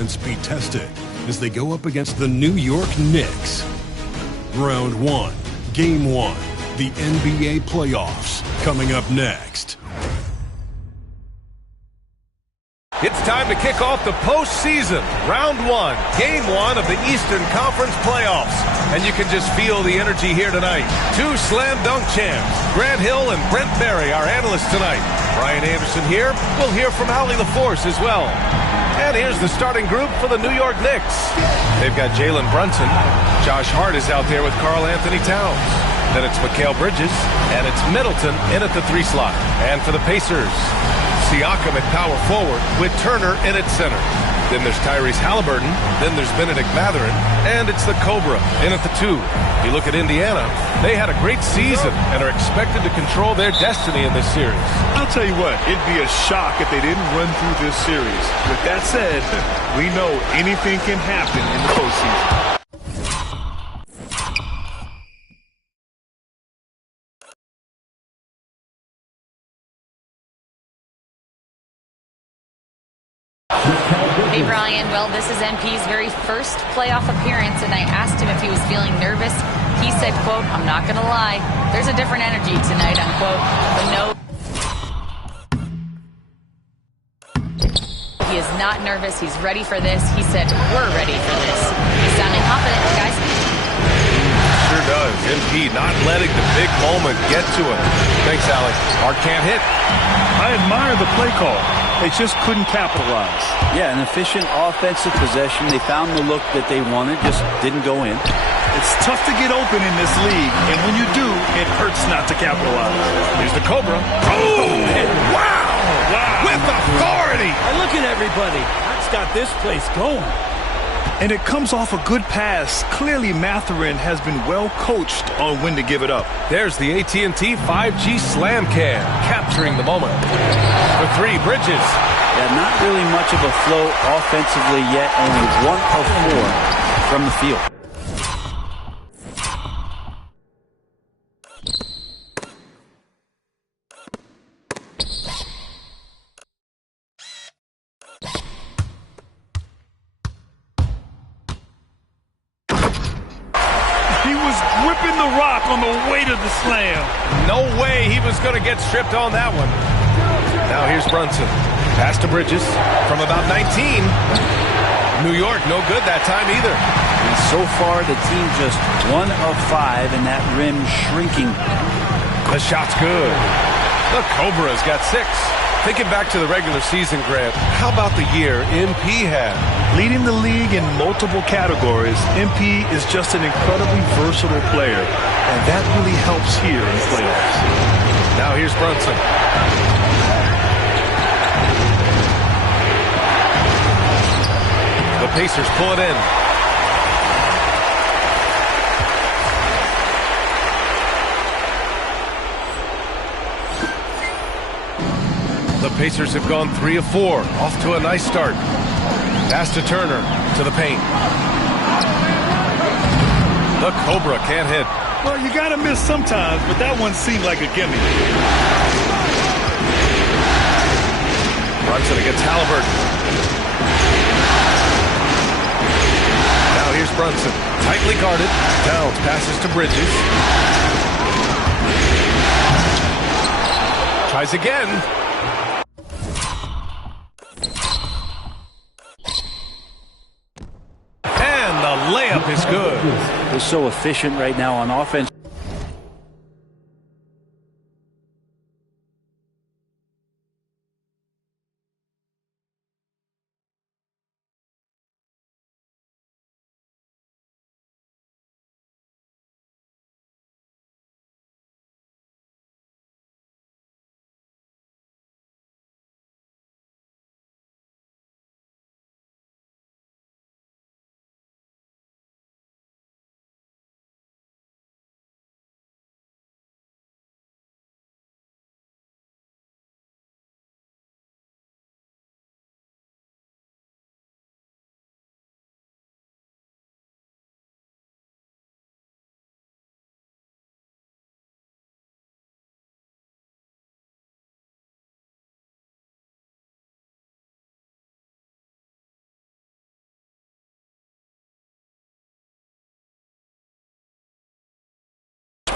confidence be tested as they go up against the New York Knicks. Round 1, Game 1, the NBA playoffs, coming up next. It's time to kick off the postseason. Round 1, Game 1 of the Eastern Conference playoffs. And you can just feel the energy here tonight. Two slam dunk champs, Grant Hill and Brent Barry, our analysts tonight. Brian Anderson here. We'll hear from Allie LaForce as well. And here's the starting group for the New York Knicks. They've got Jalen Brunson. Josh Hart is out there with Karl Anthony Towns. Then it's Mikal Bridges, and it's Middleton in at the 3 slot. And for the Pacers, Siakam at power forward with Turner in at center. Then there's Tyrese Halliburton. Then there's Benedict Mathurin. And it's the Cobra in at the 2. You look at Indiana, they had a great season and are expected to control their destiny in this series. I'll tell you what, it'd be a shock if they didn't run through this series. With that said, we know anything can happen in the postseason. Hey Brian, well this is MP's very first playoff appearance and I asked him if he was feeling nervous. He said, quote, "I'm not gonna lie, there's a different energy tonight," unquote. But no, he is not nervous, he's ready for this. He said, "We're ready for this." He's sounding confident, guys. Sure does. MP not letting the big moment get to him. Thanks, Allie. Hart can't hit. I admire the play call. They just couldn't capitalize. Yeah, an efficient offensive possession. They found the look that they wanted, just didn't go in. It's tough to get open in this league, and when you do, it hurts not to capitalize. Here's the Cobra. Oh! Wow! With authority! Look at everybody. That's got this place going. And it comes off a good pass. Clearly, Mathurin has been well coached on when to give it up. There's the AT&T 5G Slam Cam, capturing the moment. For 3, Bridges. Yeah, not really much of a flow offensively yet. Only 1 of 4 from the field. He was gripping the rock on the weight of the slam. No way he was going to get stripped on that one. Now here's Brunson. Pass to Bridges from about 19. New York, no good that time either. And so far, the team just 1 of 5, and that rim shrinking. The shot's good. The Cobra's got 6. Thinking back to the regular season, Grant, how about the year MP had? Leading the league in multiple categories, MP is just an incredibly versatile player, and that really helps here in the playoffs. Now here's Brunson. The Pacers pull it in. The Pacers have gone 3 of 4, off to a nice start. Pass to Turner, to the paint. The Cobra can't hit. Well, you gotta miss sometimes, but that one seemed like a gimme. Brunson against Halliburton. Now here's Brunson, tightly guarded. Towns passes to Bridges. Tries again. Layup is good. They're so efficient right now on offense.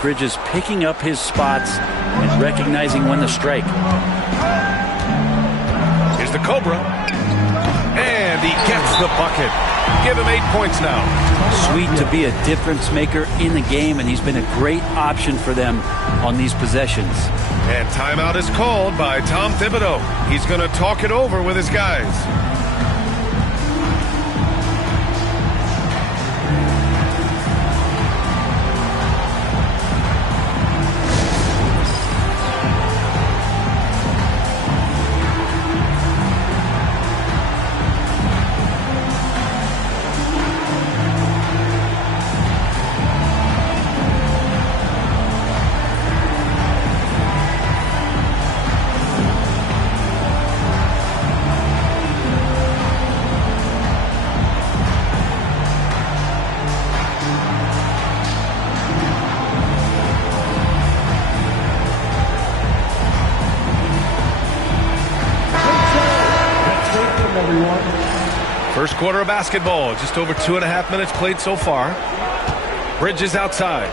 Bridges picking up his spots and recognizing when to strike. Here's the Cobra. And he gets the bucket. Give him 8 points now. Sweet to be a difference maker in the game, and he's been a great option for them on these possessions. And timeout is called by Tom Thibodeau. He's going to talk it over with his guys. First quarter of basketball, just over 2.5 minutes played so far. Bridges outside.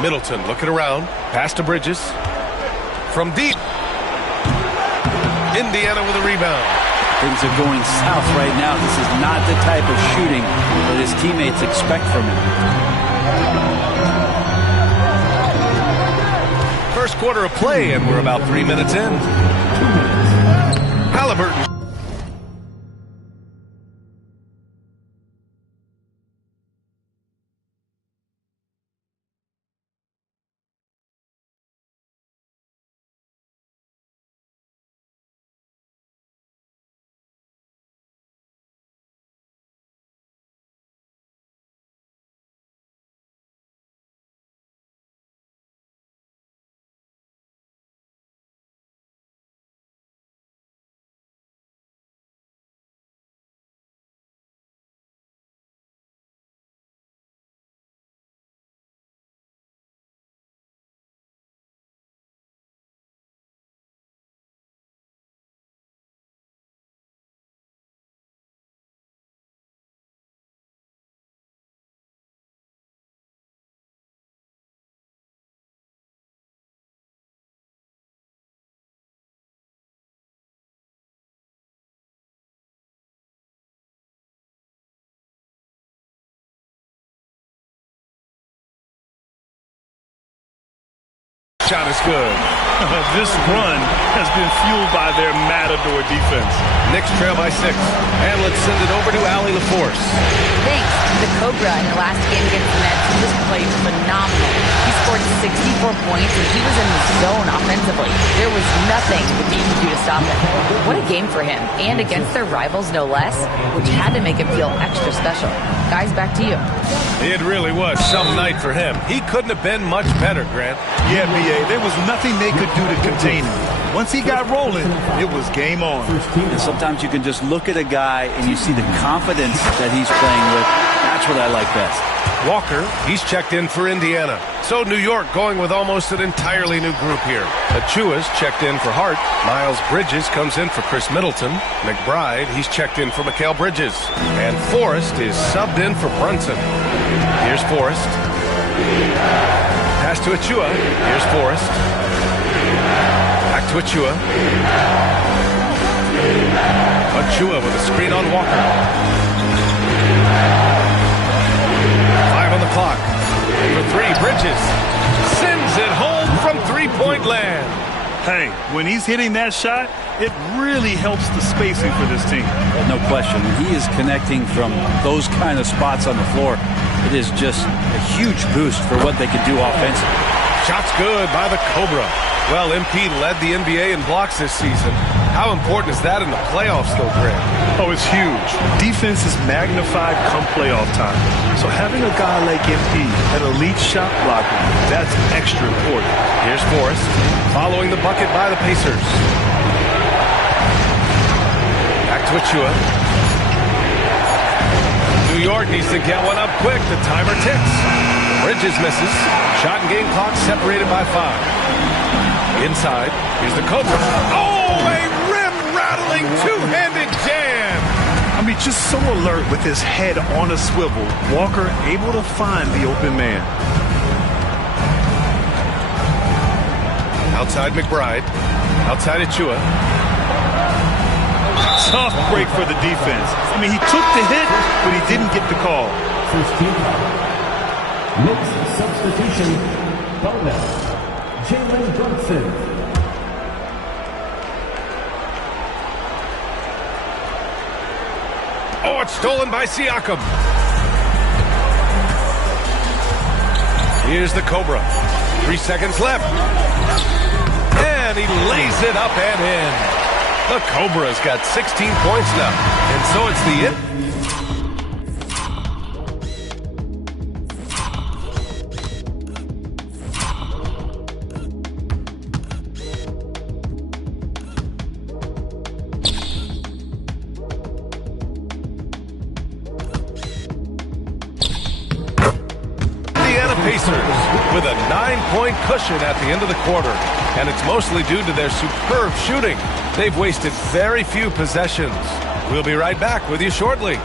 Middleton looking around. Pass to Bridges. From deep. Indiana with a rebound. Things are going south right now. This is not the type of shooting that his teammates expect from him. First quarter of play, and we're about 3 minutes in. Halliburton. Shot is good. This run has been fueled by their matador defense. Knicks trail by 6. And let's send it over to Allie LaForce. Thanks. The Cobra in the last game against the Nets just played phenomenal. He scored 64 points, and he was in the zone offensively. There was nothing the team could do to stop him. What a game for him, and against their rivals, no less, which had to make him feel extra special. Guys, back to you. It really was some night for him. He couldn't have been much better, Grant. Yeah, B.A., there was nothing they could do to contain him. Once he got rolling, it was game on. And sometimes you can just look at a guy and you see the confidence that he's playing with. That's what I like best. Walker, he's checked in for Indiana. So New York going with almost an entirely new group here. Achua's checked in for Hart. Miles Bridges comes in for Chris Middleton. McBride, he's checked in for Mikal Bridges. And Forrest is subbed in for Brunson. Here's Forrest. Pass to Achua. Here's Forrest. Back to Achua. Achua with a screen on Walker. 5 on the clock. For 3, Bridges sends it home from three-point land. Hey, when he's hitting that shot, it really helps the spacing for this team. No question. When he is connecting from those kind of spots on the floor, it is just a huge boost for what they can do offensively. Shots good by the Cobra. Well, MP led the NBA in blocks this season. How important is that in the playoffs, though, Grant? Oh, it's huge. Defense is magnified come playoff time. So having a guy like MP, an elite shot blocker, that's extra important. Here's Forrest, following the bucket by the Pacers. Back to Achua. New York needs to get one up quick. The timer ticks. Bridges misses. Shot and game clock separated by 5. Inside, here's the Cobra. Oh, a rim-rattling two-handed jam. I mean, Just so alert with his head on a swivel. Walker able to find the open man. Outside McBride. Outside Achua. Tough break for the defense. I mean, he took the hit, but he didn't get the call. First team foul. Knicks substitution. Bonus. Jalen Brunson. Oh, it's stolen by Siakam. Here's the Cobra. 3 seconds left. And he lays it up and in. The Cobra's got 16 points now. And so it's the Pacers with a 9-point cushion at the end of the quarter. And it's mostly due to their superb shooting. They've wasted very few possessions. We'll be right back with you shortly.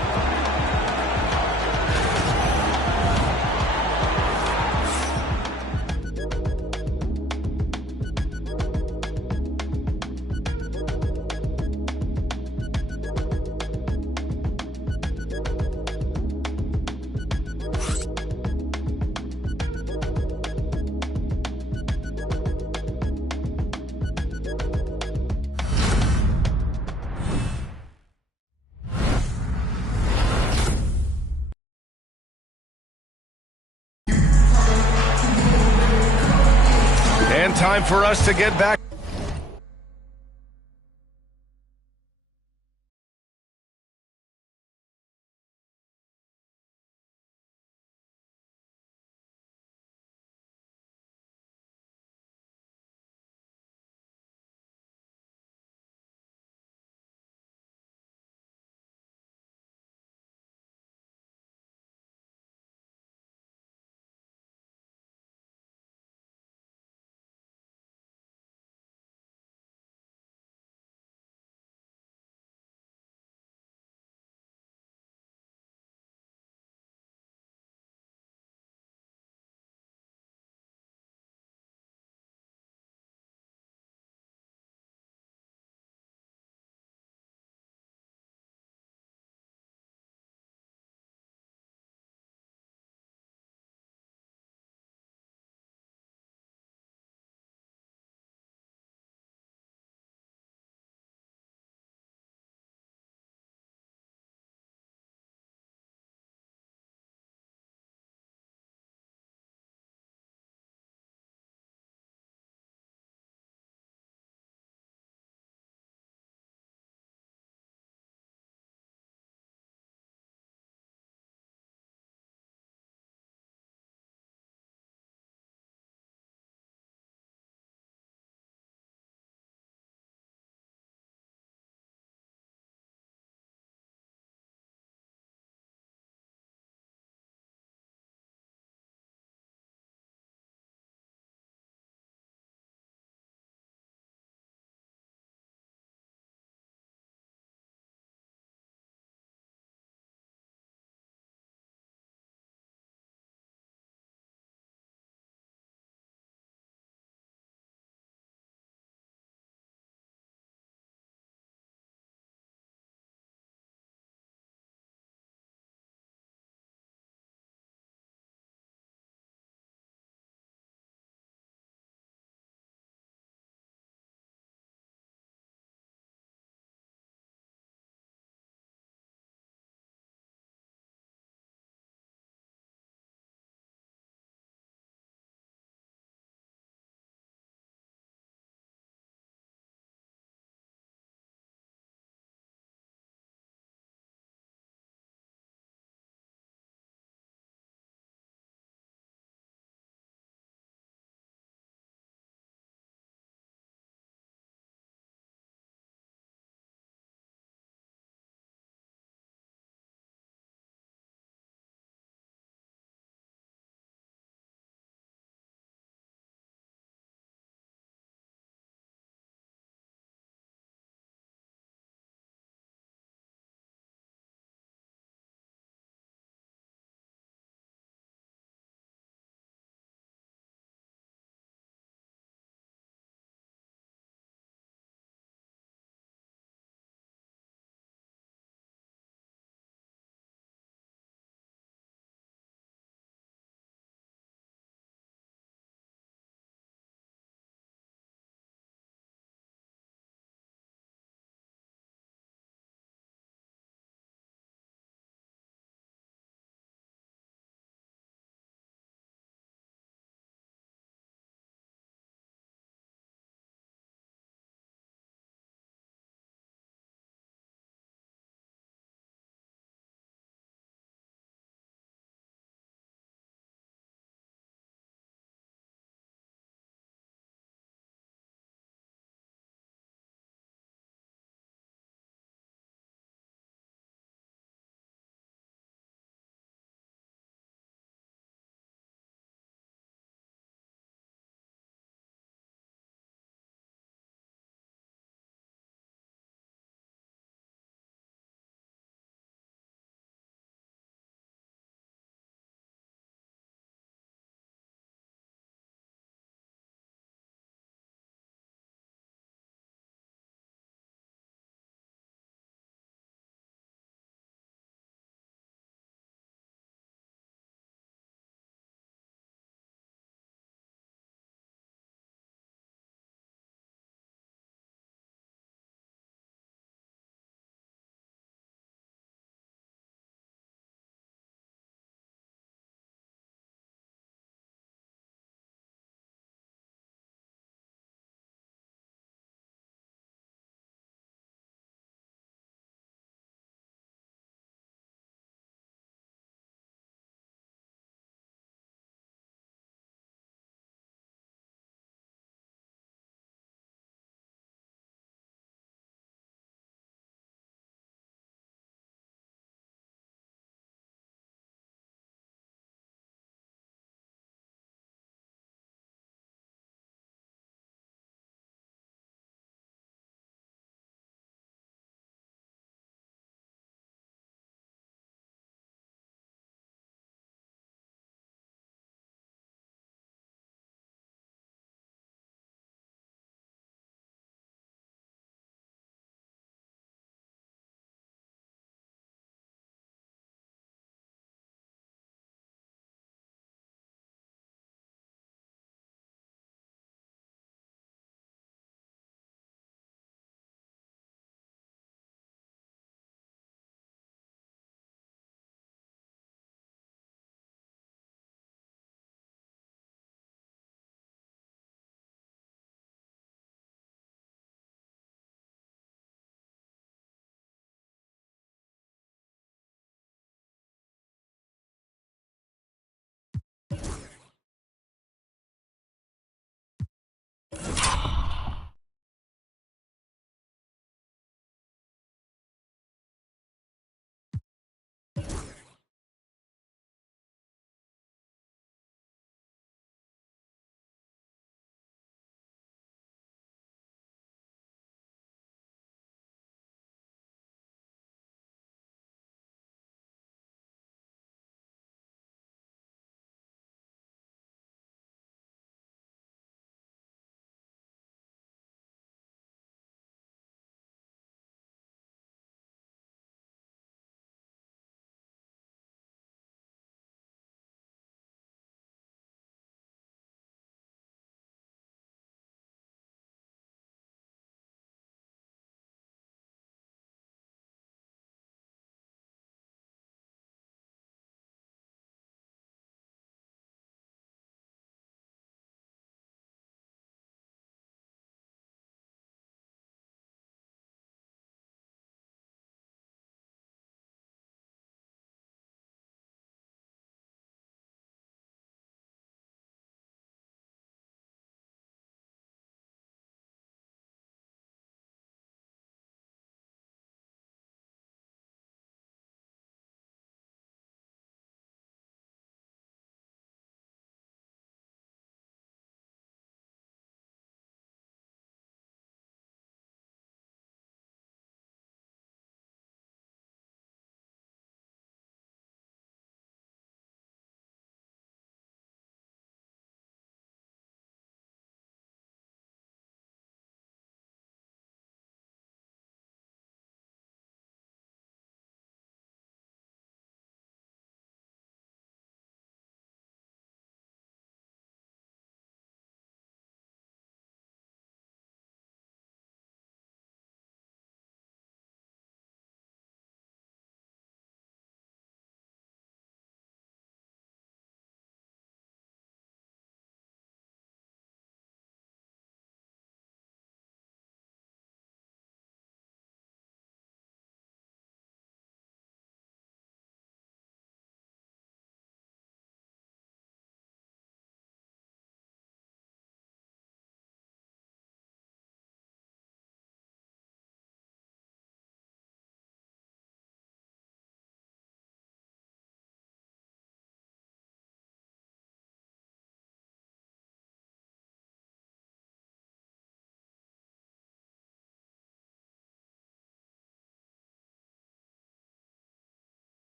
And time for us to get back.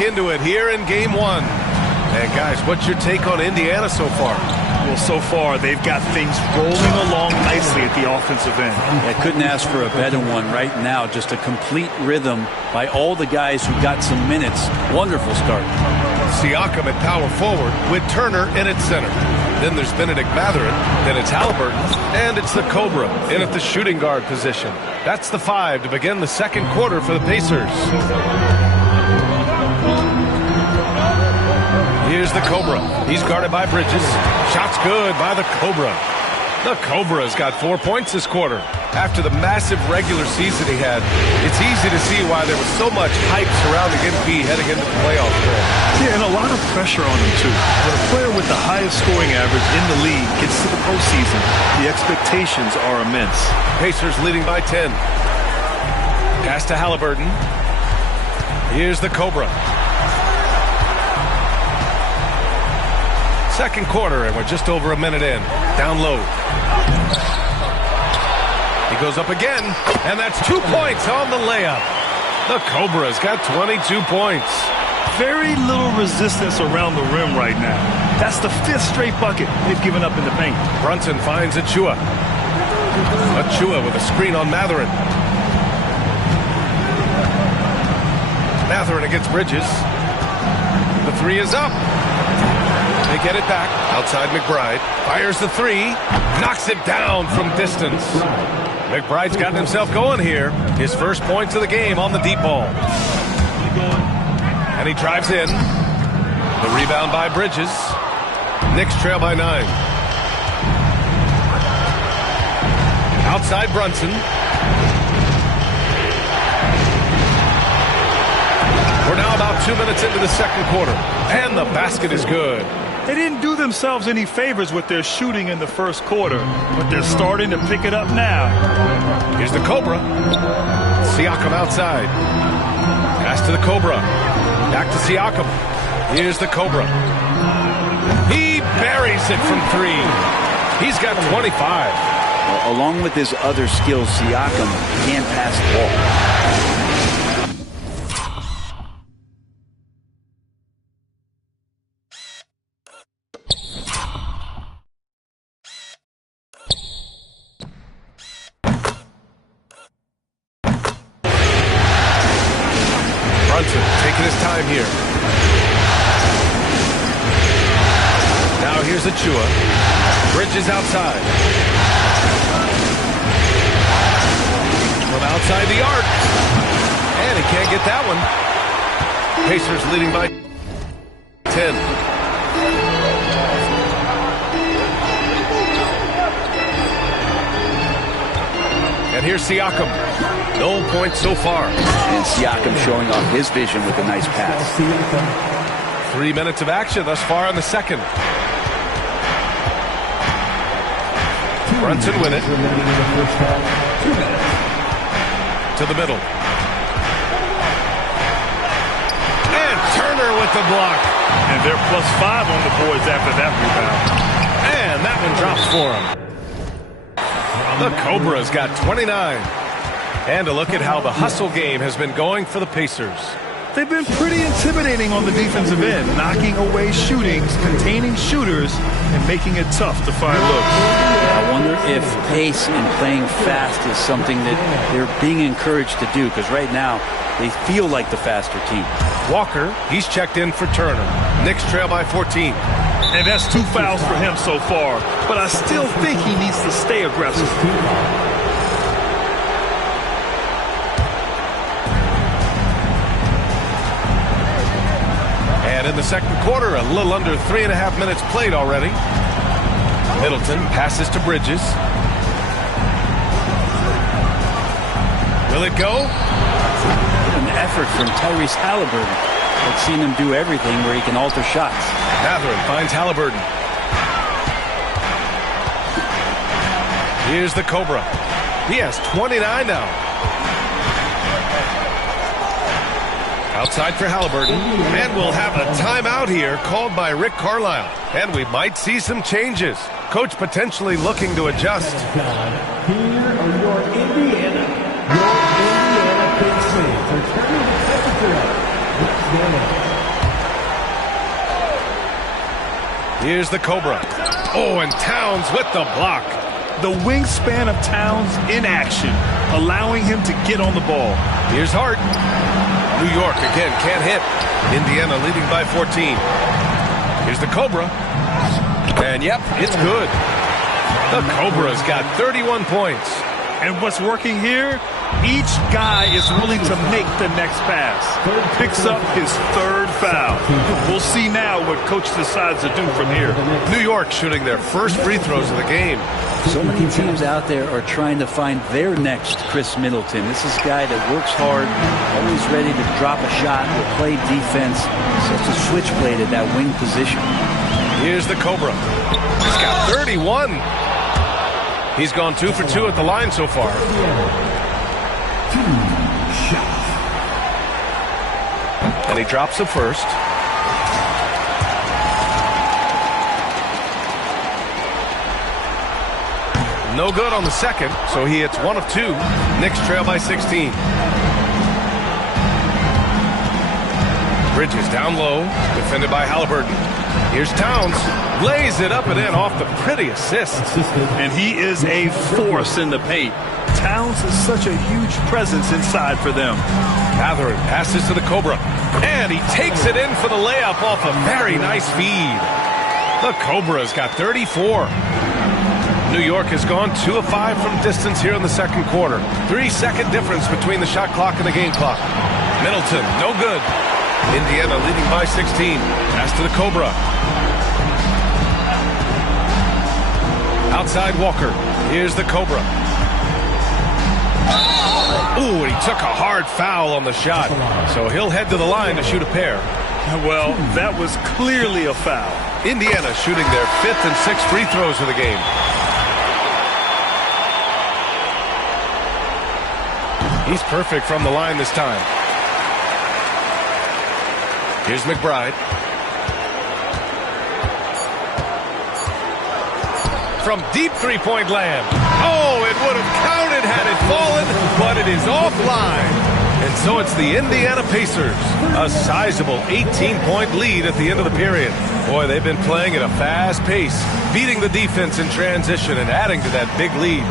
back into it here in Game 1. And guys, what's your take on Indiana so far? Well, so far, they've got things rolling along nicely at the offensive end. I couldn't ask for a better one right now. Just a complete rhythm by all the guys who got some minutes. Wonderful start. Siakam at power forward with Turner in at center. Then there's Benedict Mathurin, then it's Halliburton, and it's the Cobra in at the shooting guard position. That's the 5 to begin the second quarter for the Pacers. Here's the Cobra. He's guarded by Bridges. Shot's good by the Cobra. The Cobra's got 4 points this quarter. After the massive regular season he had, it's easy to see why there was so much hype surrounding MP heading into the playoff game. Yeah, and a lot of pressure on him, too. When a player with the highest scoring average in the league gets to the postseason, the expectations are immense. Pacers leading by 10. Pass to Halliburton. Here's the Cobra. Second quarter, and we're just over a minute in. Down low. He goes up again, and that's 2 points on the layup. The Cobra's got 22 points. Very little resistance around the rim right now. That's the 5th straight bucket they've given up in the paint. Brunson finds Achua. Achua with a screen on Mathurin. Mathurin against Bridges. The 3 is up. They get it back. Outside McBride. Fires the 3. Knocks it down from distance. McBride's gotten himself going here. His first points of the game on the deep ball. And he drives in. The rebound by Bridges. Knicks trail by 9. Outside Brunson. We're now about 2 minutes into the second quarter. And the basket is good. They didn't do themselves any favors with their shooting in the first quarter, but they're starting to pick it up now. Here's the Cobra. Siakam outside. Pass to the Cobra. Back to Siakam. Here's the Cobra. He buries it from 3. He's got 25. Along with his other skills, Siakam can't pass the ball. Taking his time here. Now here's Achua. Bridges outside. From outside the arc. And he can't get that one. Pacers leading by 10. And here's Siakam. No points so far. And Siakam showing off his vision with a nice pass. 3 minutes of action thus far in the second. Brunson with it. To the middle. And Turner with the block. And they're +5 on the boards after that rebound. And that one drops for him. The Cobra's got 29. And a look at how the hustle game has been going for the Pacers. They've been pretty intimidating on the defensive end, knocking away shootings, containing shooters, and making it tough to find looks. I wonder if pace and playing fast is something that they're being encouraged to do, because right now they feel like the faster team. Walker, he's checked in for Turner. Knicks trail by 14. And that's 2 fouls for him so far, but I still think he needs to stay aggressive. And in the second quarter, a little under 3.5 minutes played already. Middleton passes to Bridges. Will it go? An effort from Tyrese Halliburton. I've seen him do everything where he can alter shots. Mathurin finds Halliburton. Here's the Cobra. He has 29 now. Outside for Halliburton. And we'll have a timeout here called by Rick Carlisle. And we might see some changes. Coach potentially looking to adjust. Here are your Indiana Knicks fans. Are turning the temperature up. Let's go. Here's the Cobra. Oh, and Towns with the block. The wingspan of Towns in action, allowing him to get on the ball. Here's Hart. New York again can't hit. Indiana leading by 14. Here's the Cobra. And yep, it's good. The Cobra's got 31 points. And what's working here? Each guy is willing to make the next pass. Picks up his third foul. We'll see now what coach decides to do from here. New York shooting their first free throws of the game. So many teams out there are trying to find their next Chris Middleton. This is a guy that works hard, always ready to drop a shot, will play defense. Such a switchblade at that wing position. Here's the Cobra. He's got 31. He's gone 2 for 2 at the line so far. And he drops the first. No good on the second, so he hits 1 of 2. Knicks trail by 16. Bridges down low, defended by Halliburton. Here's Towns. Lays it up and in off the pretty assist. And he is a force in the paint. Towns is such a huge presence inside for them. Matherin passes to the Cobra. And he takes it in for the layup off a very nice feed. The Cobra's got 34. New York has gone 2 of 5 from distance here in the second quarter. 3-second difference between the shot clock and the game clock. Middleton, no good. Indiana leading by 16. Pass to the Cobra. Outside Walker. Here's the Cobra. Ooh, he took a hard foul on the shot. So he'll head to the line to shoot a pair. Well, that was clearly a foul. Indiana shooting their 5th and 6th free throws of the game. He's perfect from the line this time. Here's McBride. From deep three-point land. Oh, it would have counted had it fallen, but it is offline. And so it's the Indiana Pacers. A sizable 18-point lead at the end of the period. Boy, they've been playing at a fast pace, beating the defense in transition and adding to that big lead.